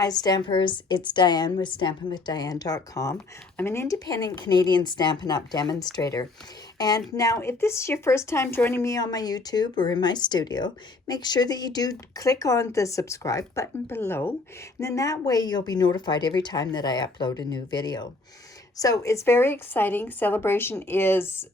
Hi Stampers, it's Diane with stampinwithdiane.com. I'm an independent Canadian Stampin' Up Demonstrator. And now if this is your first time joining me on my YouTube or in my studio, make sure that you do click on the subscribe button below. And then that way you'll be notified every time that I upload a new video. So it's very exciting. Celebration is,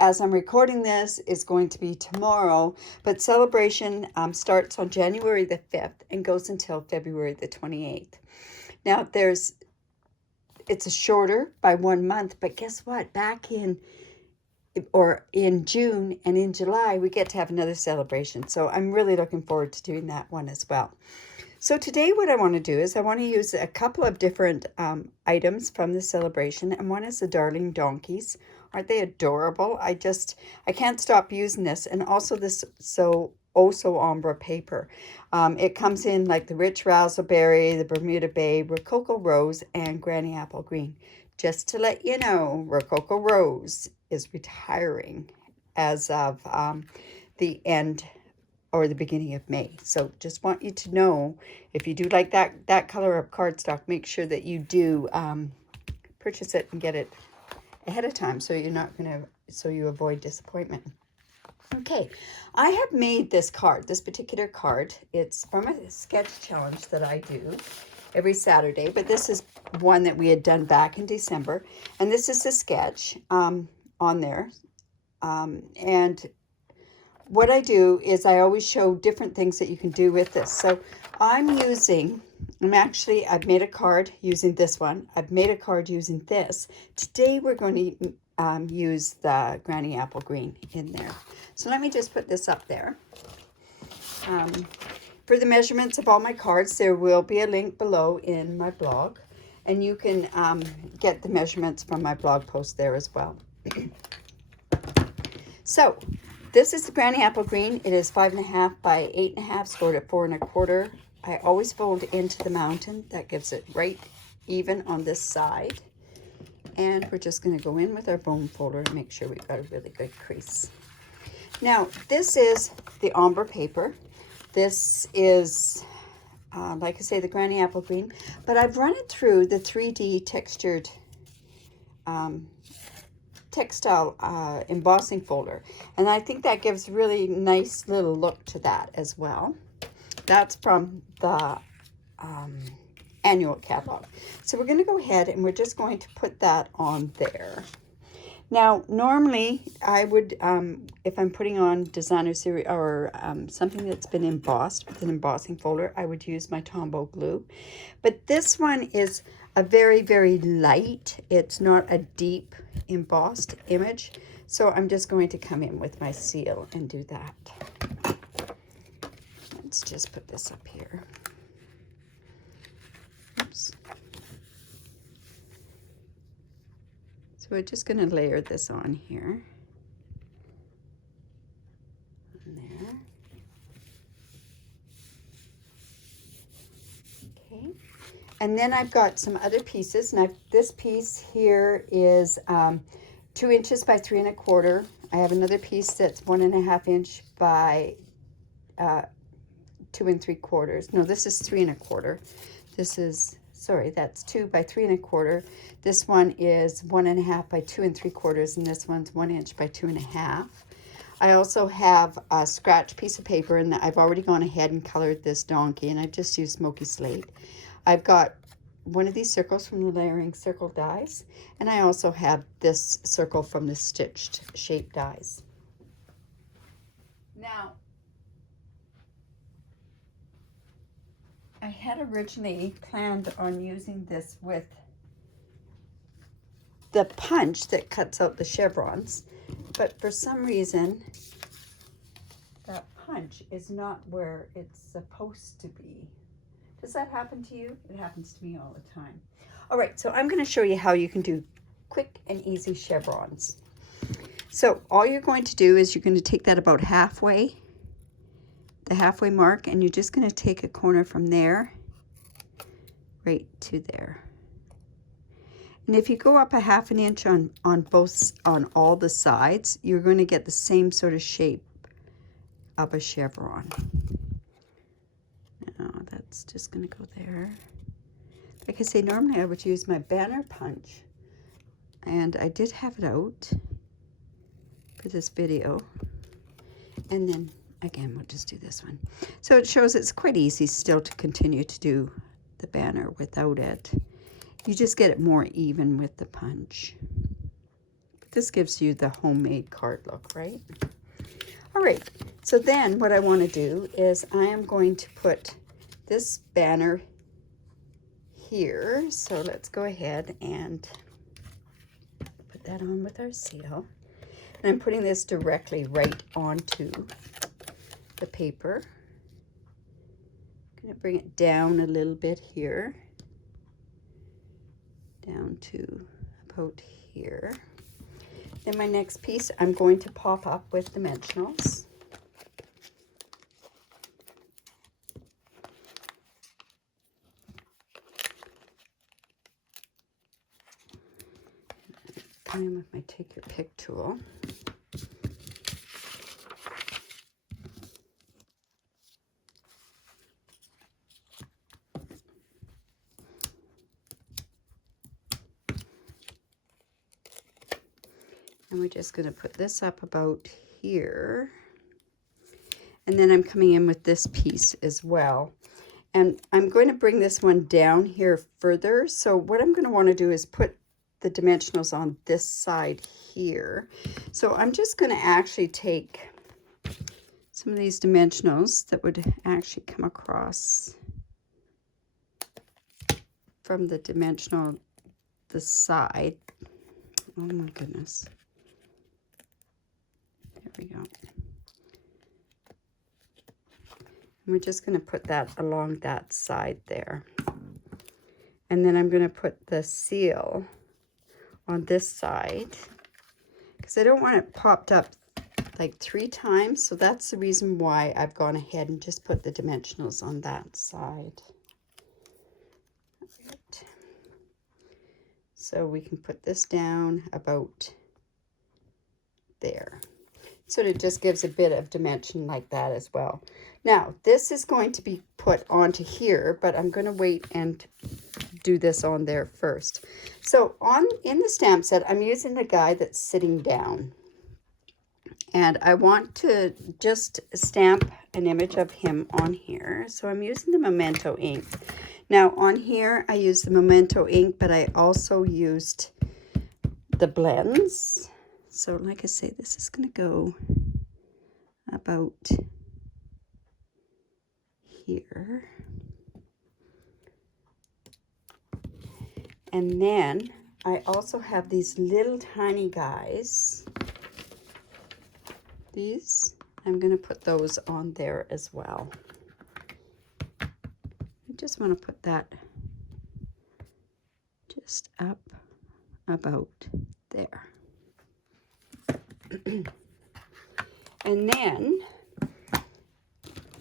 as I'm recording this, is going to be tomorrow, but celebration starts on January the 5th and goes until February the 28th. Now it's a shorter by 1 month, but guess what? Back in June and in July, we get to have another celebration. So I'm really looking forward to doing that one as well. So today what I want to do is I want to use a couple of different items from the celebration, and one is the Darling Donkeys. Aren't they adorable? I can't stop using this, and also this so ombre paper. It comes in like the Rich Raspberry, the Bermuda Bay, Rococo Rose, and Granny Apple Green. Just to let you know, Rococo Rose is retiring as of the end or the beginning of May. So just want you to know, if you do like that color of cardstock, make sure that you do purchase it and get it ahead of time, so you avoid disappointment. Okay, I have made this particular card. It's from a sketch challenge that I do every Saturday, but this is one that we had done back in December, and this is the sketch on there. And what I do is I always show different things that you can do with this. So I've made a card using this one. I've made a card using this. Today we're going to use the Granny Apple Green in there. So let me just put this up there. For the measurements of all my cards, there will be a link below in my blog, and you can get the measurements from my blog post there as well. So this is the Granny Apple Green. It is 5.5 by 8.5, scored at 4 1/4. I always fold into the mountain. That gives it right even on this side. And we're just going to go in with our bone folder and make sure we've got a really good crease. Now, this is the ombre paper. This is, like I say, the Granny Apple Green. But I've run it through the 3D textured textile embossing folder, and I think that gives really nice little look to that as well. That's from the annual catalog. So we're going to go ahead and we're just going to put that on there. Now normally I would, if I'm putting on designer series or something that's been embossed with an embossing folder, I would use my Tombow glue, but this one is a very, very light, it's not a deep embossed image, so I'm just going to come in with my seal and do that. Let's just put this up here. Oops. So we're just going to layer this on here. And there. Okay. And then I've got some other pieces. Now this piece here is 2 inches by 3 1/4. I have another piece that's 1.5 inch by 2 3/4. No, this is 3 1/4. This is, sorry, that's 2 by 3 1/4. This one is 1.5 by 2 3/4, and this one's 1 inch by 2.5. I also have a scratch piece of paper, and I've already gone ahead and colored this donkey, and I've just used smoky slate. I've got one of these circles from the Layering Circle dies, and I also have this circle from the Stitched Shape dies. Now, I had originally planned on using this with the punch that cuts out the chevrons, but for some reason that punch is not where it's supposed to be. Does that happen to you? It happens to me all the time. All right, so I'm going to show you how you can do quick and easy chevrons. So all you're going to do is you're going to take that about halfway, the halfway mark, and you're just going to take a corner from there right to there. And if you go up 1/2 inch on all the sides, you're going to get the same sort of shape of a chevron. Now that that's just going to go there. Like I say, normally I would use my banner punch, and I did have it out for this video. And then again, we'll just do this one. So it shows it's quite easy still to continue to do the banner without it. You just get it more even with the punch. But this gives you the homemade card look, right? All right, so then what I want to do is I am going to put this banner here. So let's go ahead and put that on with our seal. And I'm putting this directly right onto the paper. I'm going to bring it down a little bit here, down to about here. Then my next piece I'm going to pop up with dimensionals. Come in with my take your pick tool. And we're just going to put this up about here. And then I'm coming in with this piece as well. And I'm going to bring this one down here further. So what I'm going to want to do is put the dimensionals on this side here. So I'm just going to actually take some of these dimensionals that would actually come across from the dimensional, the side. Oh my goodness. There we go. And we're just going to put that along that side there. And then I'm going to put the seal on this side because I don't want it popped up like 3 times. So that's the reason why I've gone ahead and just put the dimensionals on that side. Right. So we can put this down about there. So it just gives a bit of dimension like that as well. Now, this is going to be put onto here, but I'm going to wait and do this on there first. So in the stamp set, I'm using the guy that's sitting down. And I want to just stamp an image of him on here. So I'm using the Memento ink. Now, on here, I use the Memento ink, but I also used the blends. So like I say, this is going to go about here. And then I also have these little tiny guys. These, I'm going to put those on there as well. I just want to put that just up about there. And then,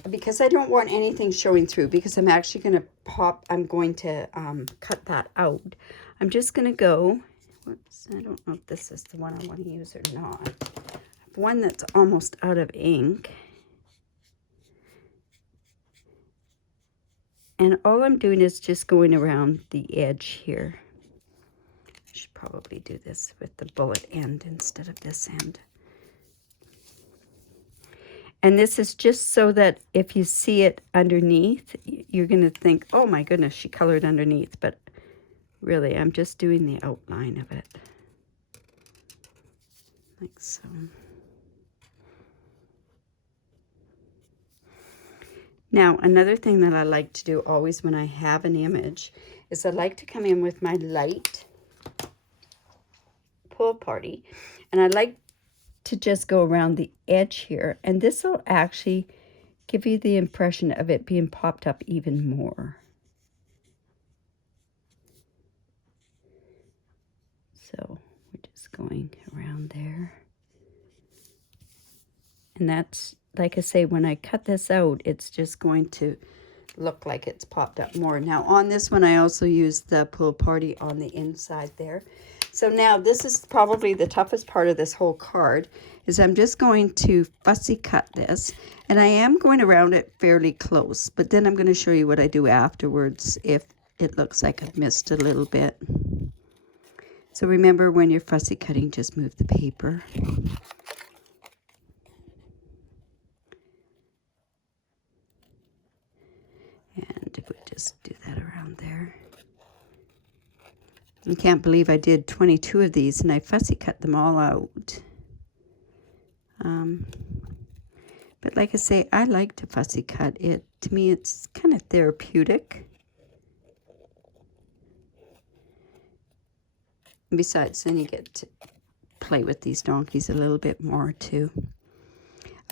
because I don't want anything showing through, because I'm actually going to cut that out. I'm just going to go, whoops, I don't know if this is the one I want to use or not. I have one that's almost out of ink. And all I'm doing is just going around the edge here. I should probably do this with the bullet end instead of this end. And this is just so that if you see it underneath, you're going to think, oh my goodness, she colored underneath. But really, I'm just doing the outline of it. Like so. Now, another thing that I like to do always when I have an image is I like to come in with my light pull party. And I like to just go around the edge here, and this will actually give you the impression of it being popped up even more. So we're just going around there, and that's, like I say, when I cut this out, it's just going to look like it's popped up more. Now on this one, I also used the pull party on the inside there. So now this is probably the toughest part of this whole card, is I'm just going to fussy cut this, and I am going to round it fairly close, but then I'm going to show you what I do afterwards if it looks like I've missed a little bit. So remember, when you're fussy cutting, just move the paper. And we'll just do that around there. I can't believe I did 22 of these and I fussy cut them all out. But like I say, I like to fussy cut it. To me, it's kind of therapeutic. And besides, then you get to play with these donkeys a little bit more too.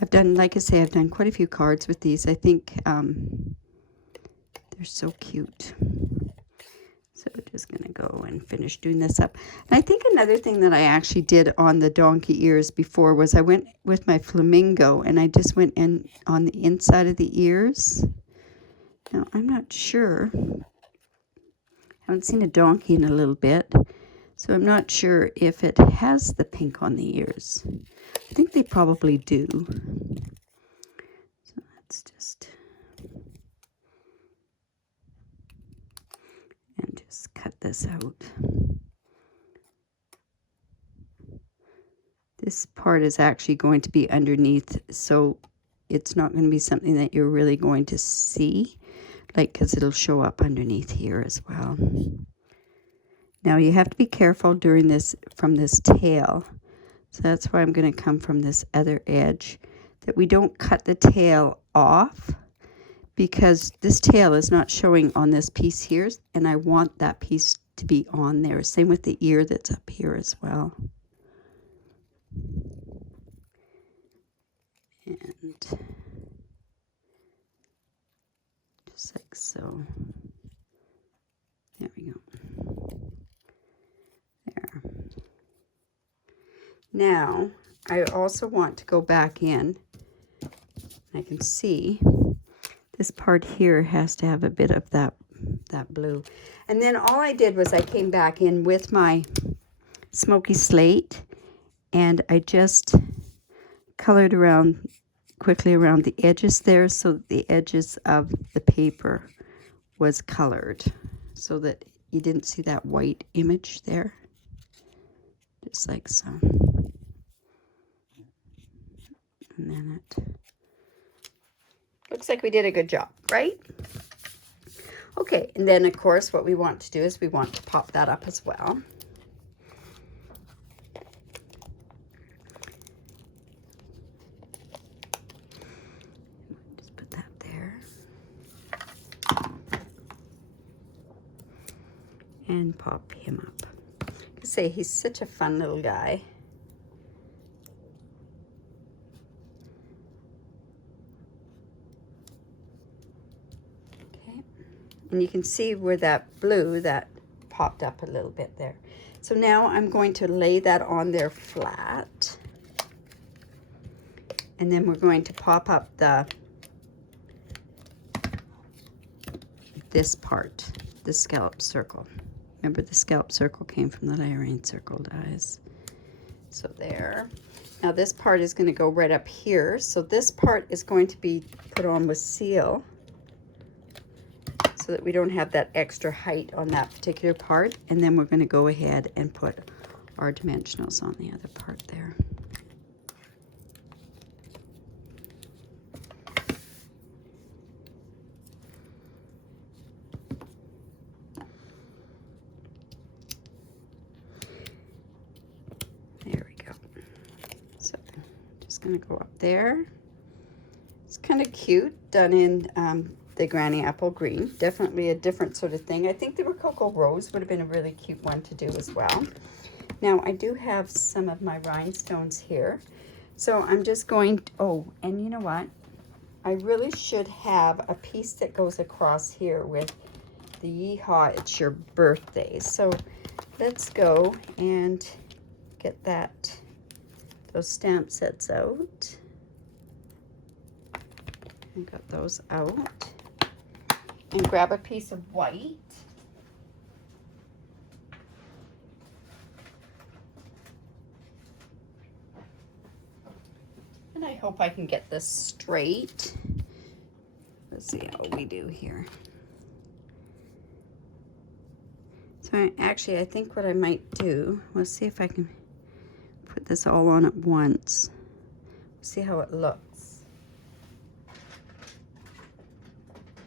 I've done, like I say, I've done quite a few cards with these. I think they're so cute. So we're just going to go and finish doing this up. And I think another thing that I actually did on the donkey ears before was I went with my flamingo and I just went in on the inside of the ears. Now, I'm not sure. I haven't seen a donkey in a little bit. So I'm not sure if it has the pink on the ears. I think they probably do. So let's just... and just cut this out. This part is actually going to be underneath, so it's not going to be something that you're really going to see, like, because it'll show up underneath here as well. Now you have to be careful during this from this tail, so that's why I'm going to come from this other edge, that we don't cut the tail off, because this tail is not showing on this piece here, and I want that piece to be on there. Same with the ear that's up here as well. And just like so. There we go. There. Now, I also want to go back in. I can see this part here has to have a bit of that blue. And then all I did was I came back in with my smoky slate and I just colored around quickly around the edges there, so that the edges of the paper was colored so that you didn't see that white image there. Just like so. And then it looks like we did a good job, right? Okay, and then of course what we want to do is we want to pop that up as well. Just put that there. And pop him up. I can say he's such a fun little guy. And you can see where that blue, that popped up a little bit there. So now I'm going to lay that on there flat. And then we're going to pop up this part, the scallop circle. Remember, the scallop circle came from the layering circle dies. So there. Now this part is going to go right up here. So this part is going to be put on with seal, so that we don't have that extra height on that particular part. And then we're going to go ahead and put our dimensionals on the other part there. There we go. So just going to go up there. It's kind of cute, done in the Granny Apple Green. Definitely a different sort of thing. I think the Rococo Rose would have been a really cute one to do as well. Now, I do have some of my rhinestones here. So I'm just going to, oh, and you know what? I really should have a piece that goes across here with the Yeehaw, It's Your Birthday. So let's go and get those stamp sets out. I got those out. And grab a piece of white. hope I can get this straight. Let's see how we do here. So actually, I think what I might do, let's see if I can put this all on at once. See how it looks.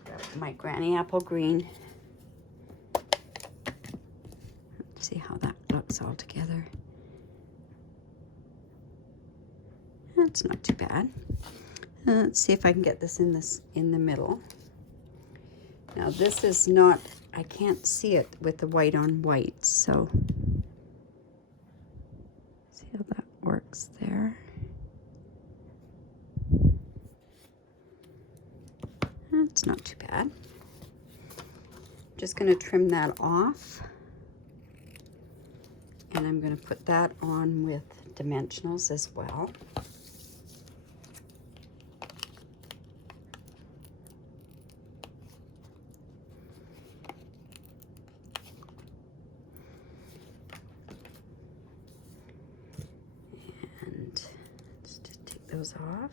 Got my granny apple green. Let's see how that looks all together. That's not too bad. Let's see if I can get this in the middle. Now this is not, I can't see it with the white on white, so see how that works there. That's not too bad. Just going to trim that off, and I'm going to put that on with dimensionals as well. And let's just take those off.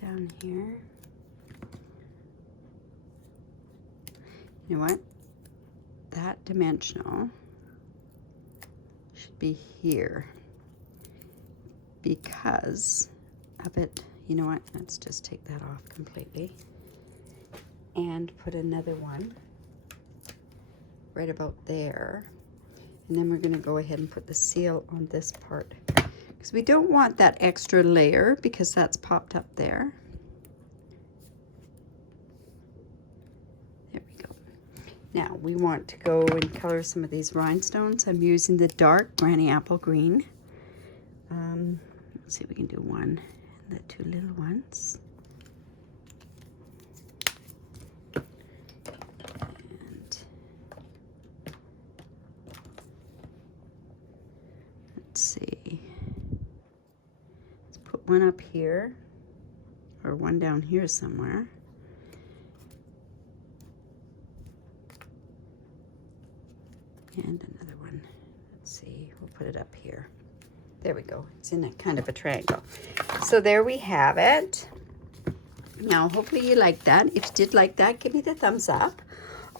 Down here. You know what? That dimensional should be here because of it. You know what? Let's just take that off completely and put another one right about there. And then we're going to go ahead and put the seal on this part, because we don't want that extra layer because that's popped up there. There we go. Now we want to go and color some of these rhinestones. I'm using the dark granny apple green. Let's see if we can do one and the two little ones. And let's see. One up here, or one down here somewhere. And another one. Let's see, we'll put it up here. There we go. It's in a kind of a triangle. So there we have it. Now, hopefully you like that. If you did like that, give me the thumbs up.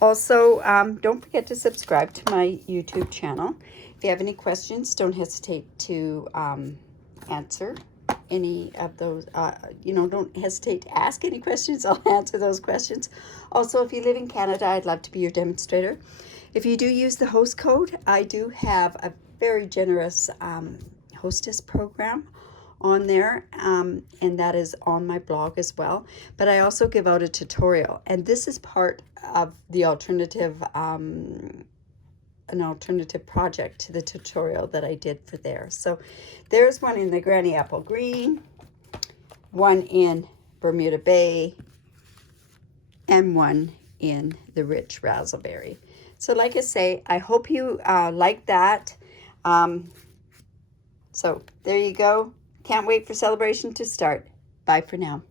Also, don't forget to subscribe to my YouTube channel. If you have any questions, don't hesitate to answer any of those, don't hesitate to ask any questions. I'll answer those questions. Also, if you live in Canada, I'd love to be your demonstrator. If you do use the host code, I do have a very generous hostess program on there, and that is on my blog as well. But I also give out a tutorial, and this is part of the alternative an alternative project to the tutorial that I did for there. So there's one in the granny apple green, one in Bermuda Bay, and one in the rich raspberry. So like I say, I hope you like that. So there you go. Can't wait for celebration to start. Bye for now.